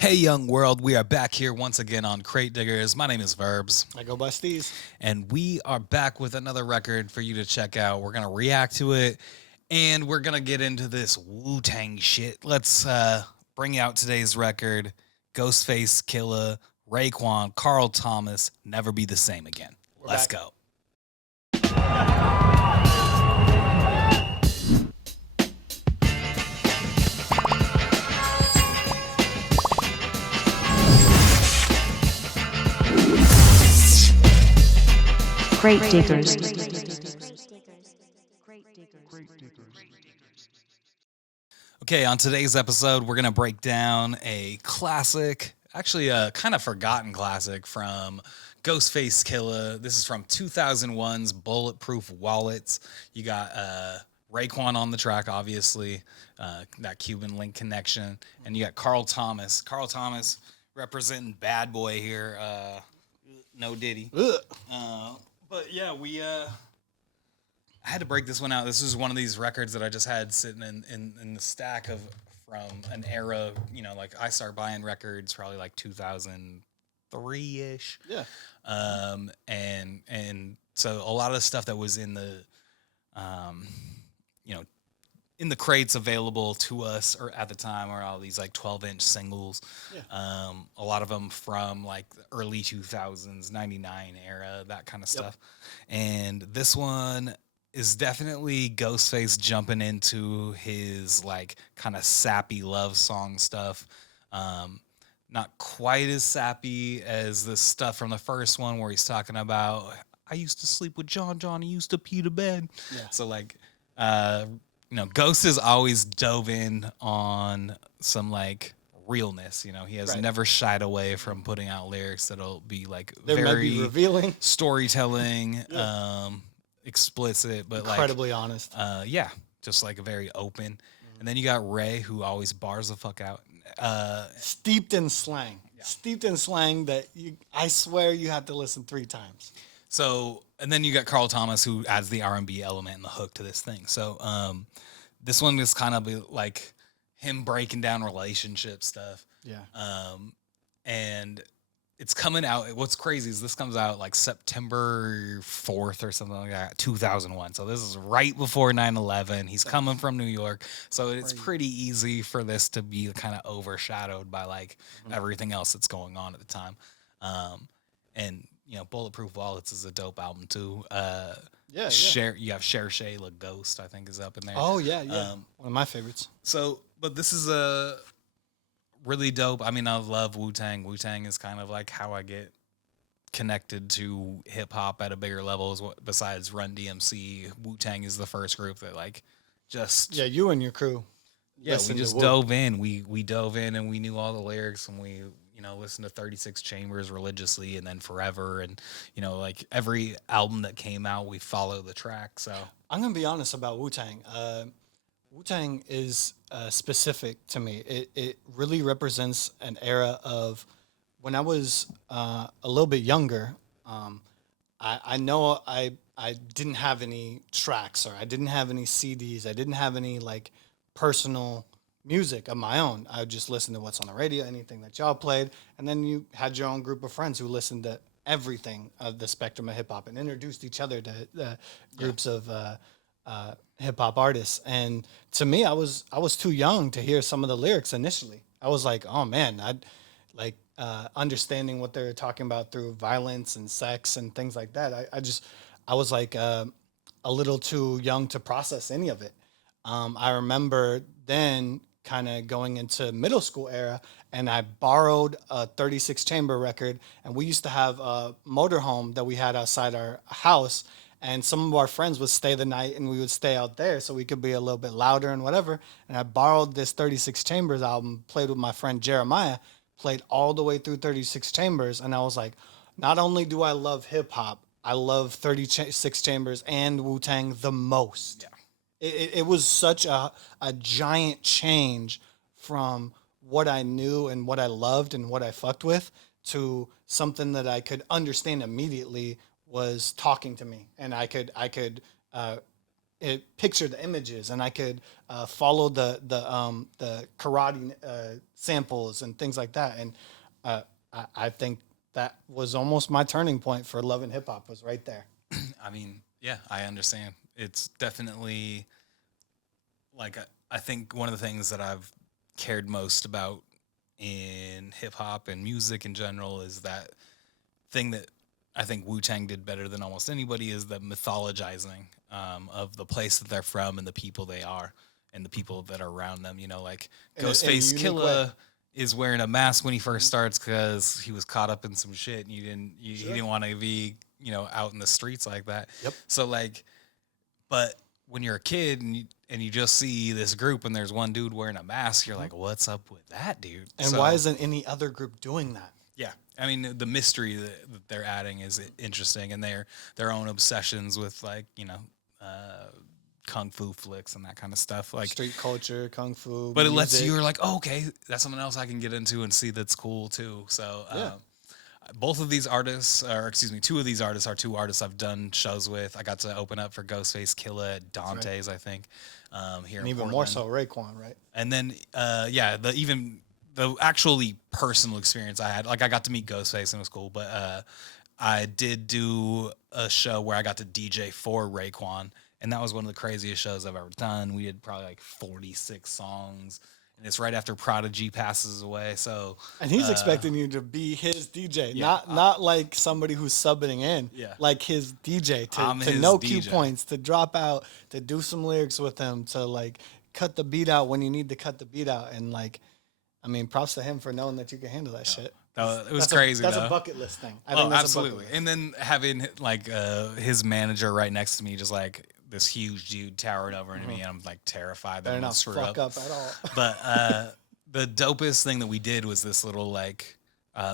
Hey, young world, we are back here once again on Crate Diggers. My name is Verbz, I go by Steez. and we are back with another record for you to check out. We're going to react to it, and we're going to get into this Wu-Tang shit. Let's bring out today's record, Ghostface Killah, Raekwon, Carl Thomas, Never Be the Same Again. Let's back. go. Crate Diggers. Okay, on today's episode, we're going to break down a classic, actually a kind of forgotten classic from Ghostface Killah. This is from 2001's Bulletproof Wallets. You got Raekwon on the track, obviously, that Cuban link connection. And you got Carl Thomas. Carl Thomas representing Bad Boy here. No Diddy. But yeah, I had to break this one out. This was one of these records that I just had sitting in the stack of from an era, like I started buying records probably like 2003-ish. Yeah. And so a lot of the stuff that was in the you know, in the crates available to us or at the time are all these like 12-inch singles. Yeah. A lot of them from like the early 2000s, 99 era, that kind of stuff. And this one is definitely Ghostface jumping into his like kind of sappy love song stuff. Not quite as sappy as the stuff from the first one where he's talking about, I used to sleep with John, he used to pee to bed. Yeah. So like, Ghost has always dove in on some like realness. He has Right. never shied away from putting out lyrics that'll be like They might very be revealing, storytelling, explicit, but incredibly honest. yeah, just like very open. And then you got Ray, who always bars the fuck out. Steeped in slang. Steeped in slang that I swear you have to listen 3 times. So, and then you got Carl Thomas, who adds the R&B element and the hook to this thing. So, this one is kind of like him breaking down relationship stuff. Yeah. And it's coming out. What's crazy is this comes out like September 4th or something like that, 2001. So this is right before 9/11. He's coming from New York. So it's pretty easy for this to be kind of overshadowed by like everything else that's going on at the time. And Bulletproof Wallets is a dope album too. Yeah. You have Cher Shayla Ghost, I think, is up in there. Oh yeah. One of my favorites. So, but this is a really dope. I mean, I love Wu-Tang. Wu-Tang is kind of like how I get connected to hip hop at a bigger level. Besides Run DMC, Wu-Tang is the first group that like just You and your crew. we just dove in. We dove in and we knew all the lyrics and we listened to 36 Chambers religiously and then Forever and like every album that came out we follow the track. So I'm gonna be honest about Wu-Tang. Wu-Tang is specific to me. It really represents an era of when I was a little bit younger. I know I didn't have any tracks or I didn't have any CDs. I didn't have any like personal music of my own. I would just listen to what's on the radio, anything that y'all played, and then you had your own group of friends who listened to everything of the spectrum of hip hop and introduced each other to groups of hip hop artists. And to me, I was too young to hear some of the lyrics initially. I was like, oh man, I'd like understanding what they were talking about through violence and sex and things like that. I was like a little too young to process any of it. I remember then kind of going into middle school era and I borrowed a 36 chamber record and we used to have a motorhome that we had outside our house and some of our friends would stay the night and we would stay out there so we could be a little bit louder and whatever. And I borrowed this 36 Chambers album, played with my friend Jeremiah, played all the way through 36 Chambers. And I was like, not only do I love hip hop, I love 36 Chambers and Wu-Tang the most. yeah. It was such a giant change from what I knew and what I loved and what I fucked with to something that I could understand immediately was talking to me, and I could it picture the images, and I could follow the karate samples and things like that. And I think that was almost my turning point for loving hip hop, was right there. I mean, yeah, I understand. It's definitely like I think one of the things that I've cared most about in hip hop and music in general is that thing that I think Wu-Tang did better than almost anybody is the mythologizing of the place that they're from and the people they are and the people that are around them. You know, like Ghostface Killah is wearing a mask when he first starts because he was caught up in some shit and he didn't want to be, you know, out in the streets like that. Yep. So like, but when you're a kid and you just see this group and there's one dude wearing a mask, you're like, what's up with that dude? And why isn't any other group doing that? Yeah, I mean the mystery that they're adding is interesting, and their own obsessions with like, you know, kung fu flicks and that kind of stuff, like Street culture, kung fu. but it lets music. you're like, oh, okay, that's something else I can get into and see that's cool too. So both of these artists, or excuse me, two of these artists are two artists I've done shows with. I got to open up for Ghostface Killah at Dante's, I think, here And in even Portland. more so Raekwon, right? And then, the actually personal experience I had, like I got to meet Ghostface and it was cool, but I did do a show where I got to DJ for Raekwon, and that was one of the craziest shows I've ever done. We did probably like 46 songs, and it's right after Prodigy passes away. So, And he's expecting you to be his DJ, Yeah, not like somebody who's subbing in, Yeah. like his DJ I'm to his know DJ. cue points, to drop out, to do some lyrics with him, to like cut the beat out when you need to cut the beat out. And like, I mean, props to him for knowing that you can handle that shit. it was That's crazy. That's though. a bucket list thing. I Oh, think that's absolutely. A bucket list. And then having like his manager right next to me, just like this huge dude towering over me, and I'm like terrified that Better I'm not gonna screw fuck up. up at all. But the dopest thing that we did was this little like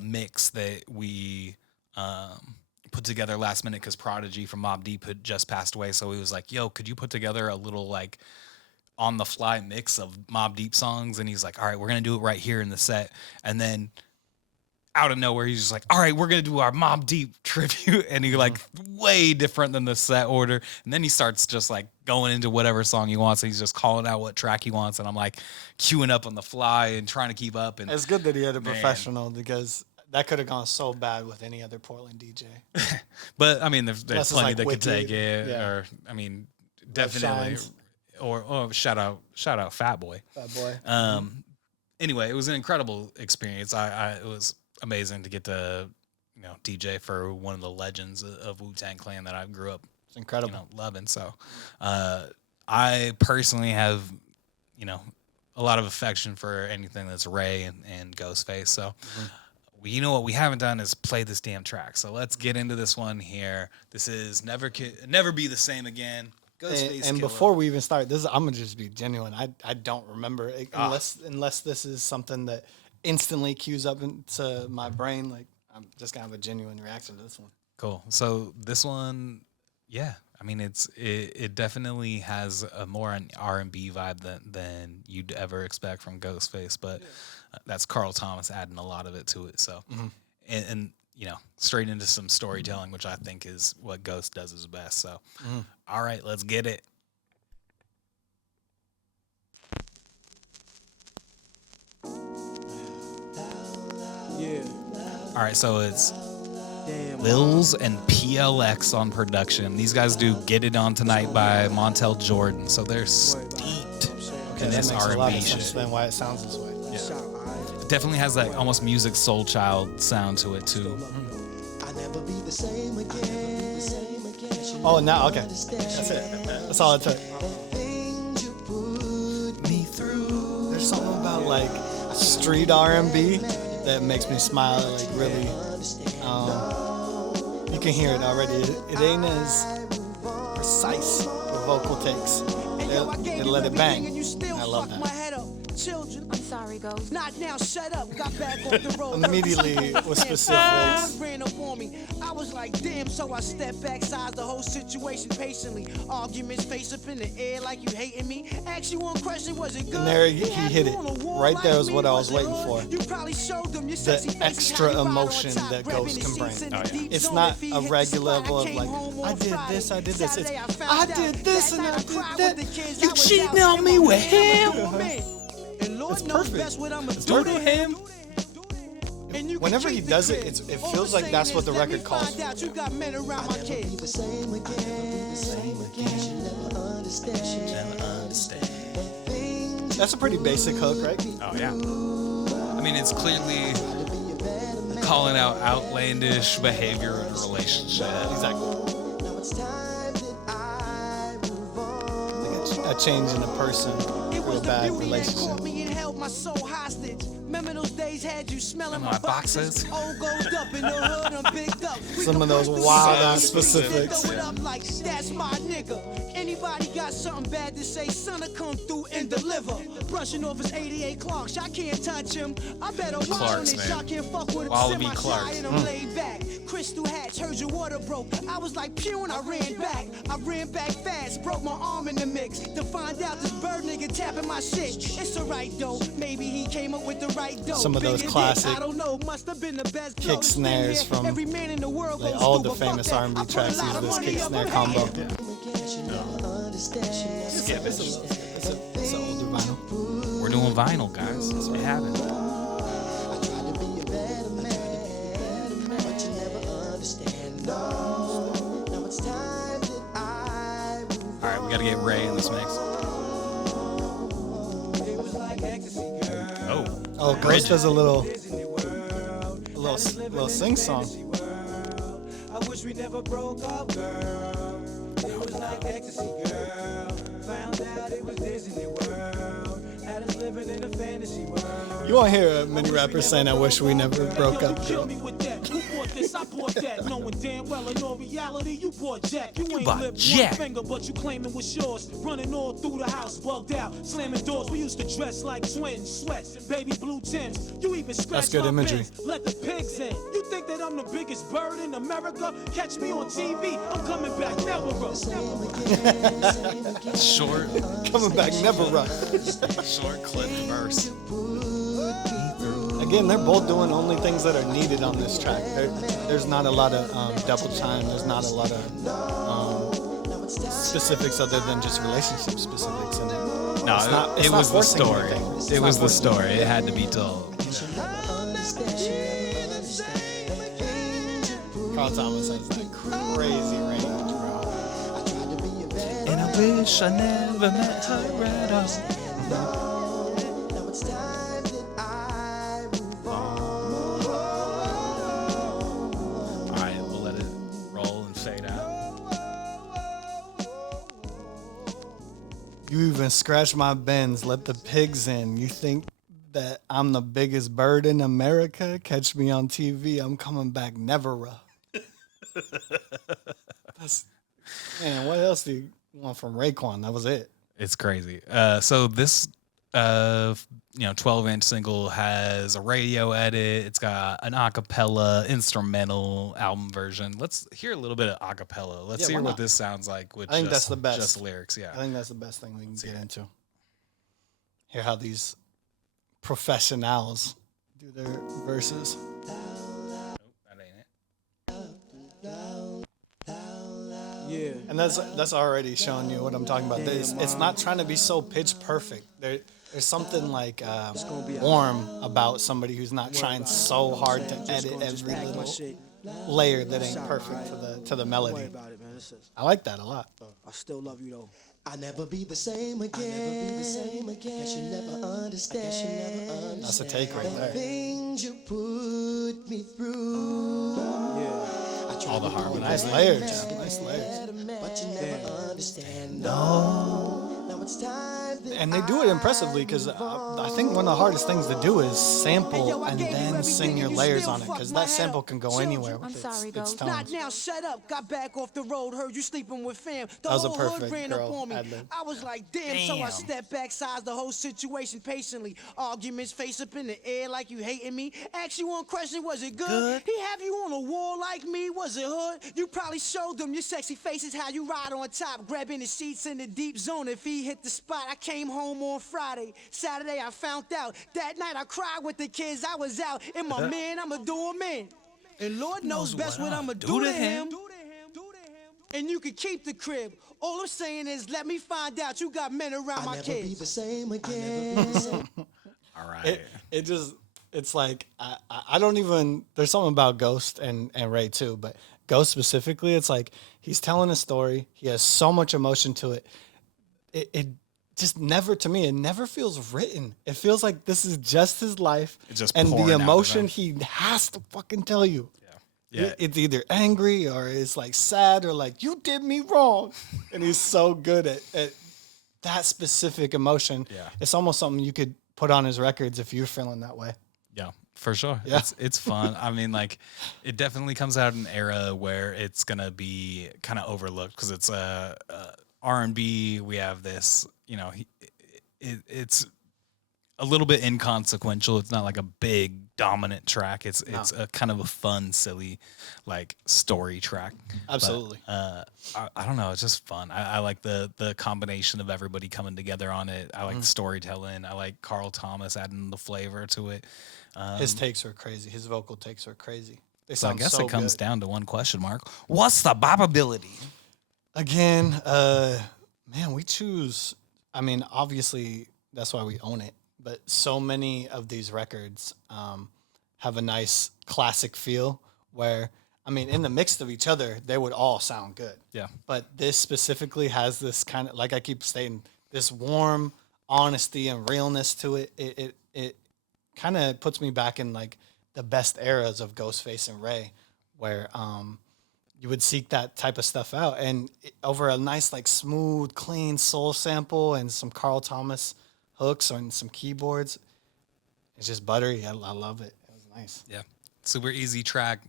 mix that we put together last minute because Prodigy from Mobb Deep had just passed away. So he was like, "Yo, could you put together a little like on the fly mix of Mobb Deep songs?" And he's like, "All right, we're gonna do it right here in the set." And then out of nowhere, he's just like, "All right, we're gonna do our Mobb Deep tribute," and he like way different than the set order. And then he starts just like going into whatever song he wants. And he's just calling out what track he wants, and I'm like queuing up on the fly and trying to keep up. And It's good that he had a Man. professional, because that could have gone so bad with any other Portland DJ. but I mean, there's Unless it's plenty like that could take Wicked, it, yeah. or I mean, definitely, Shines. or shout out Fat Boy. That boy. Anyway, it was an incredible experience. It was amazing to get to, you know, DJ for one of the legends of Wu-Tang Clan that I grew up, It's incredible. you know, loving. So, I personally have, you know, a lot of affection for anything that's Ray and Ghostface. So, you know what we haven't done is play this damn track. So let's get into this one here. This is Never Be the Same Again. Ghostface And Killah. before we even start, I'm gonna just be genuine. I don't remember it, Ah. unless this is something that instantly cues up into my brain. Like, I'm just gonna have a genuine reaction to this one. Cool. So this one, yeah, I mean, it definitely has a more an R&B vibe than you'd ever expect from Ghostface, but that's Carl Thomas adding a lot of it to it. So, and you know, straight into some storytelling, which I think is what Ghost does his best. So, all right, let's get it. Yeah. All right, so it's Damn. Lils and PLX on production. These guys do "Get It On Tonight" by Montel Jordan, so they're steeped in That this makes a lot R&B of sense shit. then why it sounds this way. It definitely has that almost music soul child sound to it too. I never be the same again. Oh, now okay, that's it. That's all it took. Things you put me through. There's something about like street R&B that makes me smile. Like really, you can hear it already. It ain't as precise with vocal takes. They let it bang. I love that. children. I'm sorry, Ghost. Not now, shut up. Got back off the road. Immediately with specifics. Ran up on me. I was like, damn, so I stepped back, sized the whole situation patiently. Arguments face up in the air like you hating me. Ask you one question, was it good? And there he hit it. Right there is what I was waiting for. You probably showed them your The extra emotion that Ghost can bring. It's not a regular level of like, I did this, I did this. It's, I did this and I did that. You cheating on me with him. It's perfect. It's Do to perfect. him. Whenever he does it, it feels like that's what the record calls for. You got men around my Be kids. the same again. She'll never understand. Never understand. That's a pretty basic hook, right? Oh yeah. I mean, it's clearly calling out outlandish behavior in a relationship. Exactly. Now it's time that I move on. Like a change in a person It through was a the bad beauty that relationship. caught me and held my soul hostage. Remember those days had you smelling My my boxes. boxes? Old gold up in the hood, I'm bigged up. We Some can of those push the wild buttons, ass specifics. Throw it up like that's my nigga. Anybody got something bad to say, son, I come through and deliver. Brushing off his 88 Clarks, I can't touch him. I better watch on Clarks, this, man. y'all can't fuck with him. Wallaby Semi-shy Clarks. and I'm laid back. Crystal hatch, heard your water broke. I was like pew and I ran back. I ran back fast, broke my arm in the mix. To find out this bird nigga tapping my shit. It's alright though, maybe he came up with the right dough. Some of those Bigger dick, classic I don't know, must have been the best kick dough. snares Stand here, from, every man in the world like, goes all stupid, the fuck famous that. R&B I put a tracks lot use of this money kick up snare on combo. hand. She'll never understand. Skip it. It's an older vinyl. We're doing vinyl, guys. That's what happened. I tried to be a better man, but you never understand. No. Now it's time that I move All right, we gotta get Ray in this mix. Oh, Oh, Ghost does a little sing song. I wish we never broke up, girl. It was like ecstasy, girl. Found out it was Disney World. Had us living in a fantasy world. You won't hear many rappers saying, I wish we never broke up. Kill me with that. You bought this, I bought that. Knowing damn well in all reality, you bought Jack. You ain't bought lived Jack. one finger, but you claim it was yours. Running all through the house, bugged out, slamming doors. We used to dress like twins, sweats, and baby blue Tims. You even scratched good my imagery. pants, let the pigs in. You think that I'm the biggest bird in America? Catch me on TV, I'm coming back, never up. short, Coming back, never rough. short clip verse. Again, they're both doing only things that are needed on this track. There's not a lot of double time. There's not a lot of specifics other than just relationship specifics. And No, it's not it was the forcing story. anything. It's It not was the forcing story. It had to be told. Carl Thomas has that crazy range, bro. And I wish I never met her at all. Now it's time that I move on. All right, we'll let it roll and fade out. You even scratch my bends, let the pigs in. You think that I'm the biggest bird in America? Catch me on TV. I'm coming back, never rough. Man, what else do you want from Raekwon? That was it. It's crazy. So this, 12-inch single has a radio edit. It's got an acapella instrumental album version. Let's hear a little bit of acapella. Let's Yeah, hear why what not? this sounds like with I think that's just, the best. just lyrics. Yeah. I think that's the best thing we can get into. Hear how these professionals do their verses. Nope, that ain't it. Yeah. And that's already showing you what I'm talking about. It's not trying to be so pitch perfect. There's something like warm about somebody who's not trying so hard to edit every little layer that ain't perfect to the melody. About it, man. I like that a lot. I still love you though. I'll never be the same again. Guess you never understand. That's a take right there. Things you put me through. All the harmonies. Nice layers. Nice layers. But you never understand. No. Now it's time that and they do it impressively because I think one of the hardest things to do is sample and then sing your layers on it because that sample can go anywhere with its Not tones. now, shut up. Got back off the road, heard you sleeping with fam. The That was a whole hood perfect ran up girl on me. ad-lib. I was like, damn, so I stepped back, sized the whole situation patiently. Arguments face up in the air like you hating me. Ask you one question, was it good? He have you on a wall like me, was it hood? You probably showed them your sexy faces, how you ride on top, grabbing the sheets in the deep zone. If he hit the spot, I came home on Friday. Saturday, I found out. That night, I cried with the kids. I was out. And my man, I'ma do him in. And Lord knows best what I'ma do to him. And you can keep the crib. All I'm saying is, let me find out you got men around my I'll never be kids. the same again. All right. It's like I don't even. There's something about Ghost and Ray too, but Ghost specifically, it's like he's telling a story. He has so much emotion to it. It just never, to me, it never feels written. It feels like this is just his life, It's just and pouring the out of emotion him. he has to fucking tell you. Yeah. It's either angry or it's like sad or like you did me wrong, and he's so good at that specific emotion. Yeah. It's almost something you could put on his records if you're feeling that way. Yeah, for sure. Yeah. It's fun. I mean, like, it definitely comes out in an era where it's gonna be kind of overlooked because it's R&B. We have this, you know, it's a little bit inconsequential. It's not like a big dominant track. It's a kind of a fun, silly, like story track. Absolutely. But, I don't know. It's just fun. I like the combination of everybody coming together on it. I like the storytelling. I like Carl Thomas adding the flavor to it. His takes are crazy. His vocal takes are crazy. They So I sound guess so it comes good. down to one question mark. What's the bopability? Again, man, we choose. I mean, obviously, that's why we own it. But so many of these records have a nice classic feel where, I mean, in the mix of each other, they would all sound good. Yeah. But this specifically has this kind of, like I keep stating, this warm honesty and realness to it. It kind of puts me back in like the best eras of Ghostface and Ray, where you would seek that type of stuff out, and over a nice, like, smooth, clean soul sample and some Carl Thomas hooks and some keyboards, it's just buttery. I love it. It was nice. Yeah. Super easy track.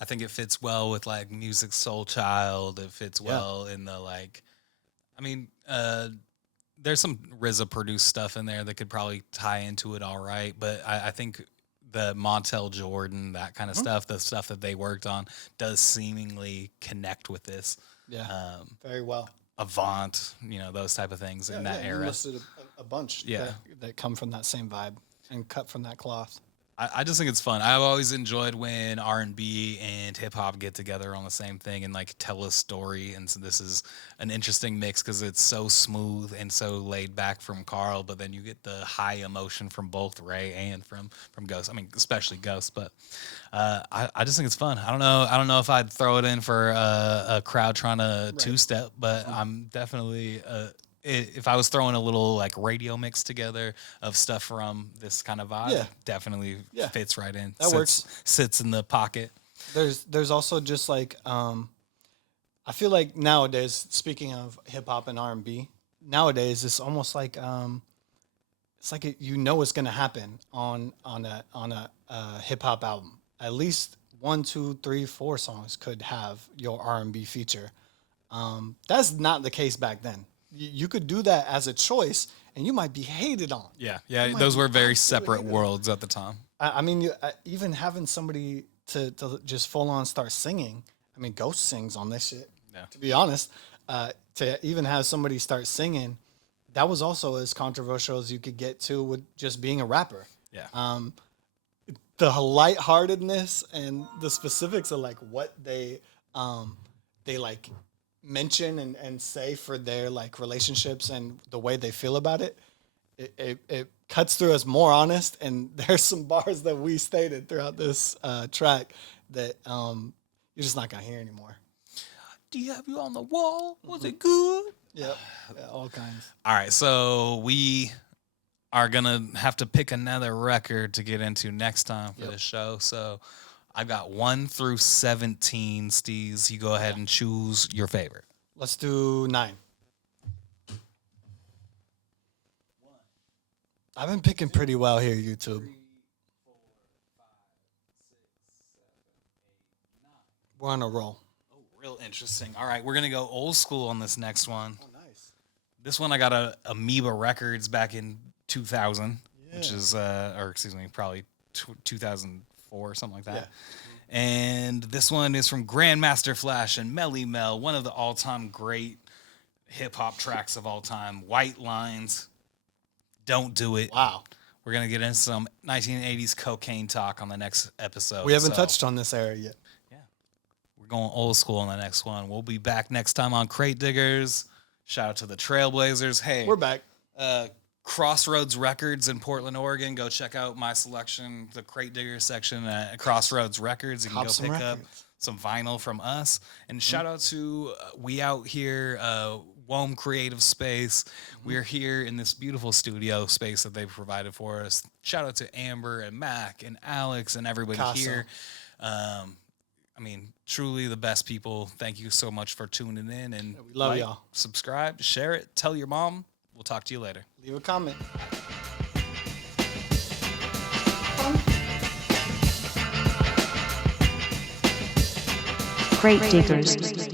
I think it fits well with like Music Soul Child. It fits well in the like, I mean, there's some RZA produced stuff in there that could probably tie into it all right. But I think the Montel Jordan, that kind of stuff, the stuff that they worked on does seemingly connect with this. Yeah, very well. Avant, you know, those type of things in that You era. listed a bunch that come from that same vibe and cut from that cloth. I just think it's fun. I've always enjoyed when R&B and hip hop get together on the same thing and like tell a story. And so this is an interesting mix because it's so smooth and so laid back from Carl, but then you get the high emotion from both Ray and from Ghost. I mean, especially Ghost, but I just think it's fun. I don't know if I'd throw it in for a crowd trying to two-step, but I'm definitely if I was throwing a little like radio mix together of stuff from this kind of vibe, definitely fits right in. That works. Sits in the pocket. There's also just like I feel like nowadays, speaking of hip hop and R&B, nowadays it's almost like it's like you know it's gonna happen on a hip hop album. At least 1, 2, 3, 4 songs could have your R&B feature. That's not the case back then. You could do that as a choice, and you might be hated on. Yeah. Those were very separate worlds at the time. I mean, even having somebody to just full on start singing. I mean, Ghost sings on this shit. Yeah. To be honest, to even have somebody start singing, that was also as controversial as you could get to with just being a rapper. Yeah. The lightheartedness and the specifics of like what they like mention and say for their like relationships and the way they feel about it, it cuts through as more honest. And there's some bars that we stated throughout this track that you're just not gonna hear anymore. Do you have you on the wall? Was it good? Yep. Yeah, all kinds. All right, so we are gonna have to pick another record to get into next time for this show. So I've got 1 through 17. Steez, you go ahead and choose your favorite. Let's do 9. I've been picking pretty well here, YouTube. We're on a roll. Oh, real interesting. All right, we're gonna go old school on this next one. Oh, nice. This one I got a Amoeba Records back in 2000, which is or excuse me, probably 2004 or something like that. Yeah. And this one is from Grandmaster Flash and Melle, one of the all-time great hip hop tracks of all time. White Lines. Don't do it. Wow. We're gonna get into some 1980s cocaine talk on the next episode. We haven't so touched on this era yet. We're going old school on the next one. We'll be back next time on Crate Diggers. Shout out to the Trailblazers. Hey, We're back. Crossroads Records in Portland, Oregon. Go check out my selection, the Crate Diggers section at Crossroads Records. You can Cop go some pick up records. some vinyl from us. And shout out to We Out Here, WOM Creative Space. We're here in this beautiful studio space that they provided for us. Shout out to Amber and Mac and Alex and everybody Casa. here. I mean, truly the best people. Thank you so much for tuning in, and we love y'all. Subscribe, share it, tell your mom. We'll talk to you later. Leave a comment. Crate Diggers.